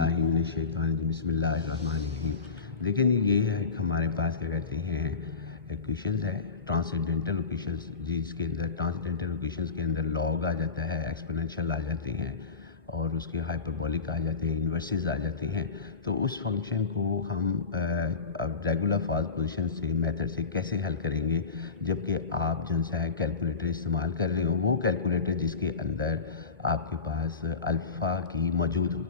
बिस्मिल्लाहिर्रहमानिर्रहीम। लेकिन ये है कि हमारे पास क्या कहते हैं इक्वेशंस है ट्रांसेंडेंटल इक्वेशंस, जिसके अंदर ट्रांसेंडेंटल इक्वेशंस के अंदर लॉग आ जाता है, एक्सपोनेंशियल आ जाते हैं और उसके हाइपरबोलिक आ जाते हैं, इन्वर्सेस आ जाते हैं। तो उस फंक्शन को हम अब रेगुलर फास्ट पोजीशन से मेथड से कैसे हल करेंगे, जबकि आप जो है कैलकुलेटर इस्तेमाल कर रहे हो, वो कैलकुलेटर जिसके अंदर आपके पास अल्फ़ा की मौजूद हो।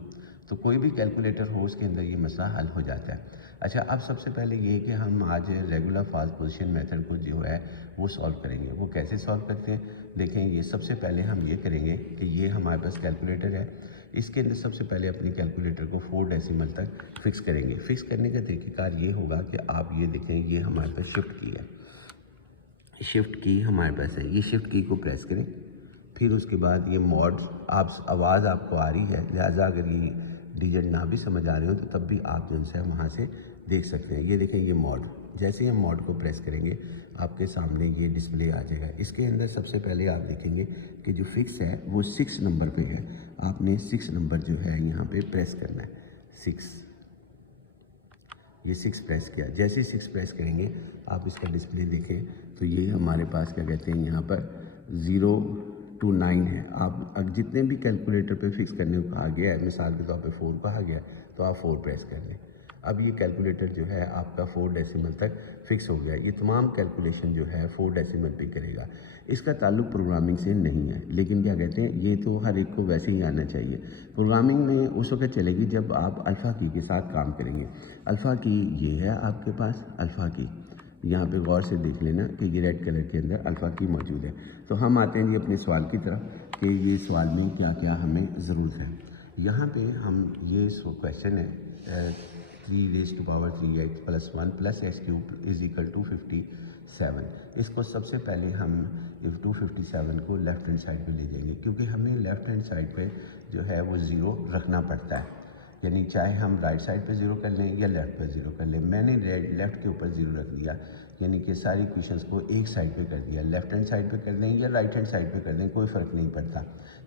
तो कोई भी कैलकुलेटर हो उसके अंदर ये मसला हल हो जाता है। अच्छा, अब सबसे पहले ये कि हम आज रेगुलर फास्ट पोजीशन मेथड को जो है वो सॉल्व करेंगे। वो कैसे सॉल्व करते हैं देखें। ये सबसे पहले हम ये करेंगे कि ये हमारे पास कैलकुलेटर है, इसके अंदर सबसे पहले अपनी कैलकुलेटर को 4 डेसिमल तक फिक्स करेंगे। फिक्स करने का तरीक़ेकार ये होगा कि आप ये देखें, ये हमारे पास शिफ्ट की है, शिफ्ट की हमारे पास है, ये शिफ्ट की को प्रेस करें। फिर उसके बाद ये मॉड, आप आवाज़ आपको आ रही है, लिहाजा अगर ये डिजिट ना भी समझ आ रहे हो तो तब भी आप जो है वहाँ से देख सकते हैं। ये देखें, ये मॉड, जैसे ही हम मॉड को प्रेस करेंगे आपके सामने ये डिस्प्ले आ जाएगा। इसके अंदर सबसे पहले आप देखेंगे कि जो फिक्स है वो 6 नंबर पे है। आपने 6 नंबर जो है यहाँ पे प्रेस करना है, 6, ये 6 प्रेस किया। जैसे 6 प्रेस करेंगे आप इसका डिस्प्ले देखें तो ये हमारे पास क्या कहते हैं यहाँ पर 0 to 9 है। आप अब जितने भी कैलकुलेटर पे फिक्स करने को कहा गया है, मिसाल के तौर पे 4 कहा गया तो आप 4 प्रेस कर लें। अब ये कैलकुलेटर जो है आपका 4 डेसिमल तक फिक्स हो गया। ये तमाम कैलकुलेशन जो है 4 डेसिमल पे करेगा। इसका ताल्लुक प्रोग्रामिंग से नहीं है, लेकिन क्या कहते हैं ये तो हर एक को वैसे ही आना चाहिए। प्रोग्रामिंग में उस वक्त चलेगी जब आप अल्फ़ा की के साथ काम करेंगे। अल्फ़ा की ये है आपके पास, अल्फ़ा की यहाँ पे गौर से देख लेना कि ये रेड कलर के अंदर अल्फ़ा की मौजूद है। तो हम आते हैं जी अपने सवाल की तरफ कि ये सवाल में क्या क्या हमें ज़रूरत है। यहाँ पे हम ये क्वेश्चन है 3⁻³ + 1 + x³ = 257। इसको सबसे पहले हम 257 को लेफ़्ट हैंड साइड पे ले जाएंगे, क्योंकि हमें लेफ़्ट हैंड साइड पे जो है वो ज़ीरो रखना पड़ता है। यानी चाहे हम राइट साइड पे ज़ीरो कर लें या लेफ़्ट पे ज़ीरो कर लें। मैंने लेफ़्ट के ऊपर ज़ीरो रख दिया, यानी कि सारी इक्वेशंस को एक साइड पे कर दिया। लेफ़्ट हैंड साइड पे कर दें या राइट हैंड साइड पे कर दें, कोई फ़र्क नहीं पड़ता।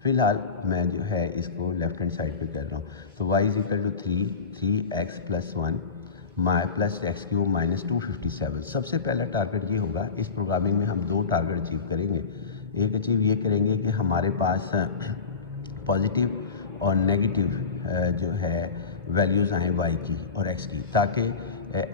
फ़िलहाल मैं जो है इसको लेफ़्ट हैंड साइड पे कर रहा हूँ। तो y = 3x + 1 + x³ - 257। सबसे पहला टारगेट ये होगा, इस प्रोग्रामिंग में हम 2 टारगेट अचीव करेंगे। एक अचीव ये करेंगे कि हमारे पास पॉजिटिव और नेगेटिव जो है वैल्यूज़ आएँ y की और x की, ताकि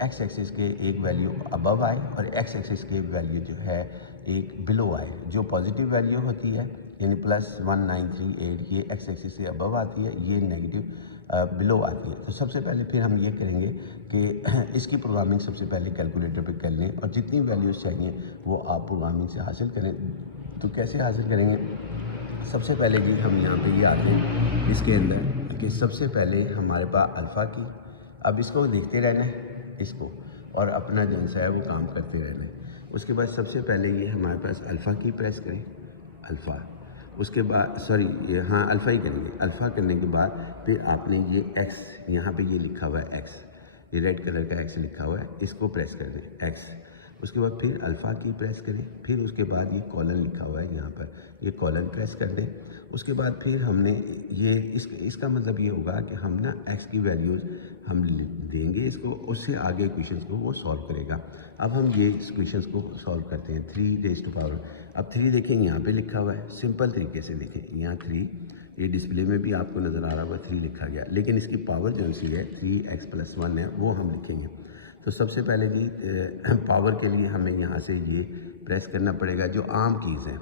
x एक्सिस के एक वैल्यू अबव आए और x एक्सिस के वैल्यू जो है एक बिलो आए। जो पॉजिटिव वैल्यू होती है यानी +1938 ये x एक्सिस से अबव आती है, ये नेगेटिव बिलो आती है। तो सबसे पहले फिर हम ये करेंगे कि इसकी प्रोग्रामिंग सबसे पहले कैलकुलेटर पे कर लें और जितनी वैल्यूज़ चाहिए वो आप प्रोग्रामिंग से हासिल करें। तो कैसे हासिल करेंगे? सबसे पहले जी हम यहाँ पे ये आते हैं इसके अंदर कि सबसे पहले हमारे पास अल्फ़ा की, अब इसको देखते रहना है इसको, और अपना जो है वो काम करते रहना है। उसके बाद सबसे पहले ये हमारे पास अल्फ़ा की प्रेस करें, अल्फ़ा। उसके बाद सॉरी ये हाँ अल्फ़ा ही करेंगे। अल्फ़ा करने के बाद फिर आपने ये एक्स, यहाँ पे ये लिखा हुआ है एक्स, ये रेड कलर का एक्स लिखा हुआ है, इसको प्रेस कर दें एक्स। उसके बाद फिर अल्फ़ा की प्रेस करें, फिर उसके बाद ये कॉलन लिखा हुआ है यहाँ पर, ये कॉलन प्रेस कर दें। उसके बाद फिर हमने ये इसका मतलब ये होगा कि हम ना एक्स की वैल्यूज़ हम देंगे इसको, उससे आगे इक्वेशंस को वो सॉल्व करेगा। अब हम ये इक्वेशंस को सॉल्व करते हैं। 3⁻, अब 3 देखें यहाँ पे लिखा हुआ है, सिंपल तरीके से देखें यहाँ 3, ये डिस्प्ले में भी आपको नज़र आ रहा होगा 3 लिखा गया, लेकिन इसकी पावर जो सी है 3x + 1 है वो हम लिखेंगे। तो सबसे पहले जी पावर के लिए हमें यहाँ से ये प्रेस करना पड़ेगा जो आम कीज़ हैं।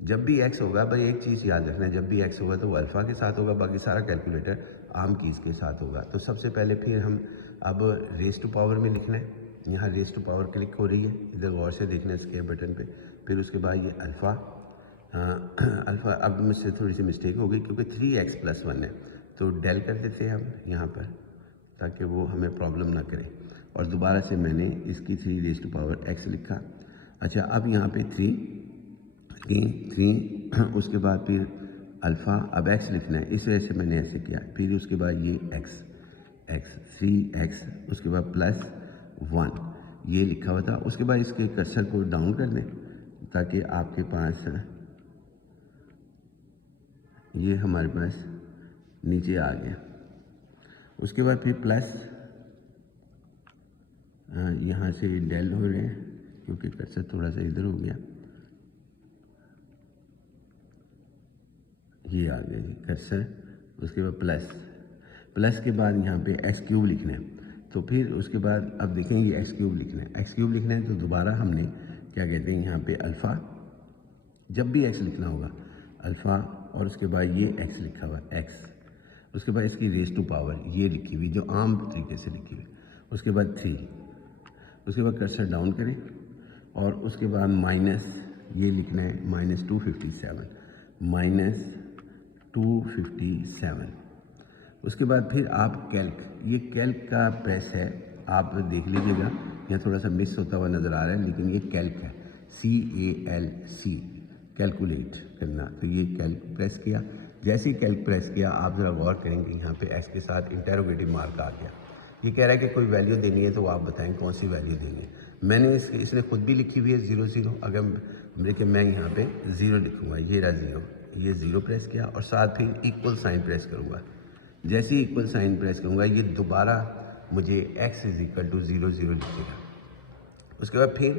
जब भी x होगा, भाई एक चीज़ याद रखना है, जब भी x होगा तो वो अल्फ़ा के साथ होगा, बाकी सारा कैलकुलेटर आम कीज़ के साथ होगा। तो सबसे पहले फिर हम अब रेज़ टू पावर में लिखना है, यहाँ रेज़ टू पावर क्लिक हो रही है, इधर गौर से देखना है स्क्वायर बटन पे। फिर उसके बाद ये अल्फ़ा, अल्फ़ा अब मुझसे थोड़ी सी मिस्टेक हो गई क्योंकि 3x + 1 है, तो डेल कर देते हैं हम यहाँ पर ताकि वो हमें प्रॉब्लम ना करे। और दोबारा से मैंने इसकी 3⁻x लिखा। अच्छा, अब यहाँ पे 3 उसके बाद फिर अल्फ़ा, अब x लिखना है, इस वजह से मैंने ऐसे किया। फिर उसके बाद ये x 3x, उसके बाद +1 ये लिखा हुआ था। उसके बाद इसके कर्सर को डाउन कर दें ताकि आपके पास ये हमारे पास नीचे आ गया। उसके बाद फिर प्लस, यहाँ से डेल हो रहे हैं क्योंकि कर्सर थोड़ा सा इधर हो गया, ये आ गया जी कर्सर। उसके बाद प्लस के बाद यहाँ पे एक्स क्यूब लिखना है। तो फिर उसके बाद अब देखें ये एक्स क्यूब लिखना है तो दोबारा हमने क्या कहते हैं यहाँ पे अल्फ़ा, जब भी एक्स लिखना होगा अल्फ़ा, और उसके बाद ये एक्स लिखा हुआ एक्स, उसके बाद इसकी रेज़ टू पावर ये लिखी हुई जो आम तरीके से लिखी हुई, उसके बाद 3, उसके बाद कर्सर डाउन करें और उसके बाद माइनस ये लिखना है -257, -257। उसके बाद फिर आप कैल्क, ये कैल्क का प्रेस है, आप देख लीजिएगा यहाँ थोड़ा सा मिस होता हुआ नज़र आ रहा है, लेकिन ये कैल्क है, CALC, कैलकुलेट करना। तो ये कैल्क प्रेस किया, जैसे ही कैल्क प्रेस किया आप ज़रा गौर करेंगे यहाँ पे एक्स के साथ इंटरोगेटिव मार्क आ गया। ये कह रहा है कि कोई वैल्यू देनी है तो आप बताएं कौन सी वैल्यू देंगे। मैंने इसने खुद भी लिखी हुई है 0 0। अगर देखिए मैं यहाँ पे 0 लिखूँगा, ये रहा 0, ये 0 प्रेस किया और साथ फिर इक्वल साइन प्रेस करूँगा। जैसे ही इक्वल साइन प्रेस करूँगा ये दोबारा मुझे x = 0 0 लिखेगा। उसके बाद फिर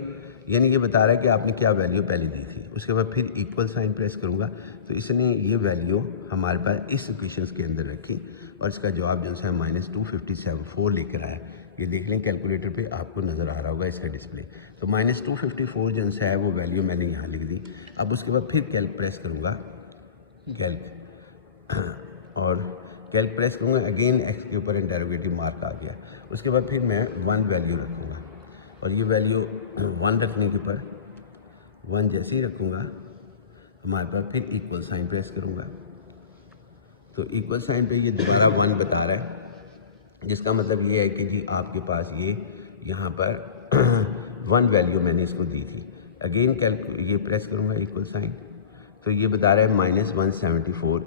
यानी ये बता रहा है कि आपने क्या वैल्यू पहले दी थी। उसके बाद फिर इक्वल साइन प्रेस करूँगा तो इसने ये वैल्यू हमारे पास इस इक्वेशंस के अंदर रखी और इसका जवाब जो है -257 लेकर आया। ये देख लें कैलकुलेटर पे आपको नज़र आ रहा होगा इसका डिस्प्ले। तो -254 जो है वो वैल्यू मैंने यहाँ लिख दी। अब उसके बाद फिर कैल्क प्रेस करूँगा, कैल्क, और कैल्क प्रेस करूँगा, अगेन एक्स के ऊपर इंटरोगेटिव मार्क आ गया। उसके बाद फिर मैं 1 वैल्यू रखूँगा और ये वैल्यू 1 रखने के ऊपर 1 जैसे ही रखूँगा हमारे पास फिर इक्वल साइन प्रेस करूँगा तो इक्वल साइन पे ये दोबारा 1 बता रहा है, जिसका मतलब ये है कि जी आपके पास ये यहाँ पर 1 वैल्यू मैंने इसको दी थी। अगेन ये प्रेस करूँगा इक्वल साइन तो ये बता रहा है -174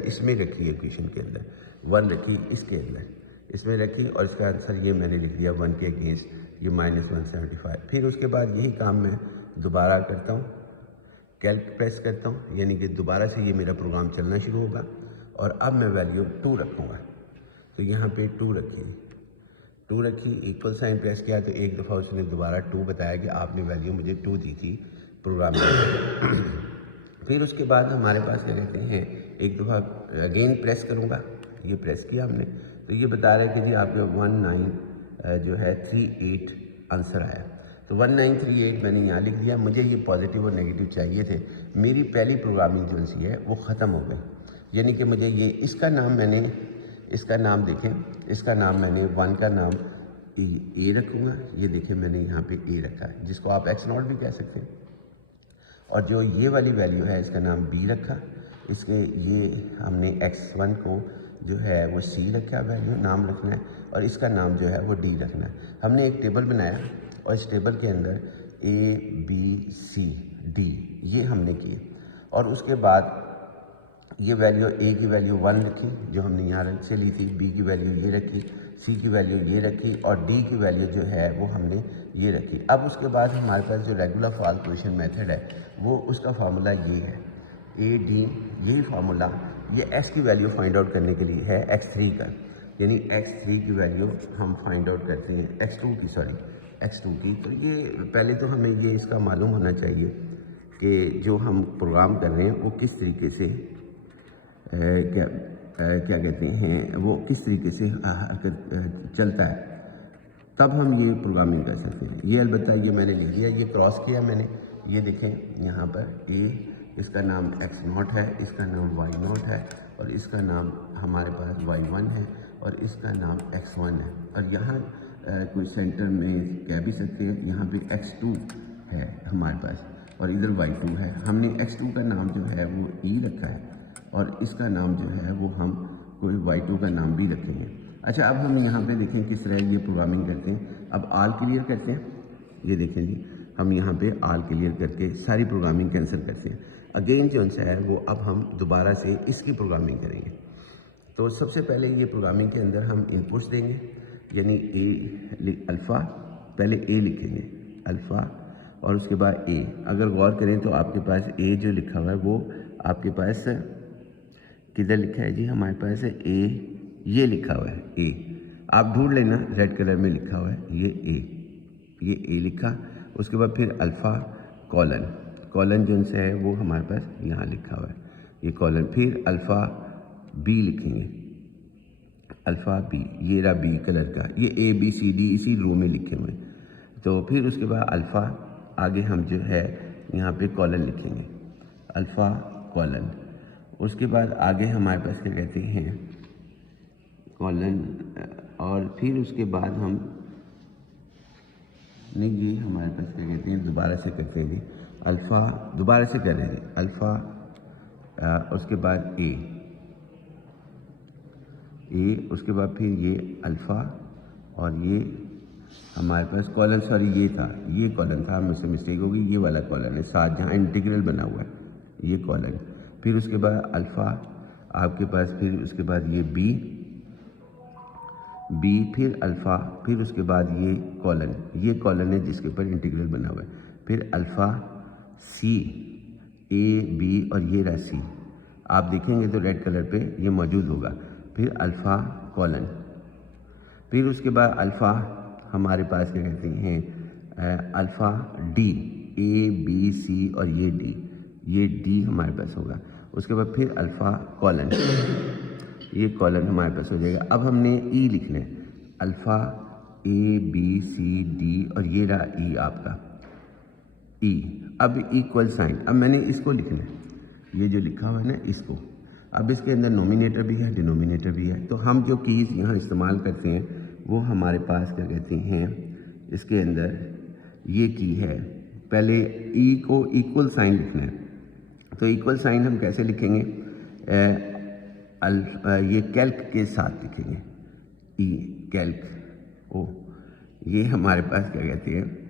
इसमें रखी है इक्वेशन के अंदर, 1 रखी इसके अंदर, इसमें रखी और इसका आंसर ये मैंने लिख दिया 1 के अगेंस्ट ये -175। फिर उसके बाद यही काम मैं दोबारा करता हूँ, कैल्क प्रेस करता हूँ, यानी कि दोबारा से ये मेरा प्रोग्राम चलना शुरू होगा और अब मैं वैल्यू 2 रखूँगा। तो यहाँ पे 2 रखी, इक्वल साइन प्रेस किया तो एक दफ़ा उसने दोबारा 2 बताया कि आपने वैल्यू मुझे 2 दी थी प्रोग्राम में। फिर उसके बाद हमारे पास क्या कहते हैं, एक दफ़ा अगेन प्रेस करूँगा, ये प्रेस किया हमने तो ये बता रहा है कि जी आपके 1938 आंसर आया। तो 1938 मैंने यहाँ लिख दिया। मुझे ये पॉजिटिव और नेगेटिव चाहिए थे। मेरी पहली प्रोग्रामिंग जो सी है वो ख़त्म हो गई, यानी कि मुझे ये इसका नाम देखें, इसका नाम मैंने 1 का नाम ए रखूँगा। ये देखें मैंने यहाँ पे ए रखा है, जिसको आप x0 भी कह सकते हैं। और जो ये वाली वैल्यू है इसका नाम b रखा, इसके ये हमने x1 को जो है वो c रखा वैल्यू नाम रखना है और इसका नाम जो है वो d रखना है। हमने एक टेबल बनाया और इस टेबल के अंदर a b c d ये हमने किए और उसके बाद ये वैल्यू a की वैल्यू 1 रखी जो हमने यहाँ से ली थी, b की वैल्यू ये रखी, c की वैल्यू ये रखी और d की वैल्यू जो है वो हमने ये रखी। अब उसके बाद हमारे पास जो रेगुलर फॉल क्वेश्चन मेथड है वो उसका फार्मूला ये है AD, यही फार्मूला ये x की वैल्यू फाइंड आउट करने के लिए है x3 का, यानी x3 की वैल्यू हम फाइंड आउट करते हैं x2 की। तो ये पहले तो हमें ये इसका मालूम होना चाहिए कि जो हम प्रोग्राम कर रहे हैं वो किस तरीके से क्या कहते हैं वो किस तरीके से चलता है, तब हम ये प्रोग्रामिंग कर सकते हैं। ये अलबत्ता ये मैंने लिख दिया, ये क्रॉस किया मैंने, ये देखें यहाँ पर a, इसका नाम x0 है, इसका नाम y0 है और इसका नाम हमारे पास y1 है और इसका नाम x1 है। और यहाँ कोई सेंटर में कह भी सकते हैं, यहाँ पे x2 है हमारे पास और इधर y2 है। हमने x2 का नाम जो है वो e रखा है और इसका नाम जो है वो हम कोई y2 का नाम भी रखेंगे। अच्छा, अब हम यहाँ पे देखें किस तरह ये प्रोग्रामिंग करते हैं। अब आल क्लियर करते हैं, ये देखें जी हम यहाँ पे आल क्लियर करके सारी प्रोग्रामिंग कैंसिल करते हैं। अगेन जो है वो अब हम दोबारा से इसकी प्रोग्रामिंग करेंगे। तो सबसे पहले ये प्रोग्रामिंग के अंदर हम इनपुट्स देंगे, यानी अल्फ़ा, पहले ए लिखेंगे अल्फ़ा और उसके बाद ए। अगर गौर करें तो आपके पास ए जो लिखा हुआ है वो आपके पास किधर लिखा है जी, हमारे पास है ये लिखा हुआ है ए, आप ढूंढ लेना, रेड कलर में लिखा हुआ है ये ए लिखा। उसके बाद फिर अल्फ़ा कॉलन जो से है वो हमारे पास यहाँ लिखा हुआ है, ये कॉलन। फिर अल्फ़ा बी लिखेंगे, अल्फ़ा बी, ये रहा बी कलर का, ये ए बी सी डी इसी रो में लिखे हुए हैं। तो फिर उसके बाद अल्फ़ा, आगे हम जो है यहाँ पे कॉलन लिखेंगे, अल्फ़ा कॉलन। उसके बाद आगे हमारे पास क्या कहते हैं कॉलन, और फिर उसके बाद हम नहीं, ये हमारे पास क्या कहते हैं, दोबारा से करते हैं जी, अल्फ़ा दोबारा से कर रहे हैं अल्फ़ा, उसके बाद ए, उसके बाद फिर ये अल्फ़ा, और ये हमारे पास कॉलन, सॉरी ये कॉलन था, मुझसे मिस्टेक होगी, ये वाला कॉलन है साथ जहाँ इंटीग्रल बना हुआ है, ये कॉलन। फिर उसके बाद अल्फ़ा आपके पास, फिर उसके बाद ये बी, फिर अल्फ़ा, फिर उसके बाद ये कॉलन है जिसके ऊपर इंटीग्रल बना हुआ है। फिर अल्फ़ा सी, ए बी, और ये रहा सी, आप देखेंगे तो रेड कलर पे ये मौजूद होगा। फिर अल्फ़ा कॉलन, फिर उसके बाद अल्फ़ा हमारे पास क्या कहते हैं alpha D, A B C और ये डी हमारे पास होगा। उसके बाद फिर अल्फ़ा कॉलन, ये कॉलन हमारे पास हो जाएगा। अब हमने ई लिखना है, alpha A B C D, और ये रहा ई आपका ई। अब इक्वल साइन, अब मैंने इसको लिखना है, ये जो लिखा हुआ है ना इसको। अब इसके अंदर नोमिनेटर भी है, डिनोमिनेटर भी है, तो हम जो कीज़ यहाँ इस्तेमाल करते हैं वो हमारे पास क्या कहते हैं, इसके अंदर ये की है, पहले ई को इक्वल साइन लिखना है। तो इक्वल साइन हम कैसे लिखेंगे, ये कैल्क के साथ लिखेंगे, ई कैल्क, ओ ये हमारे पास क्या कहते हैं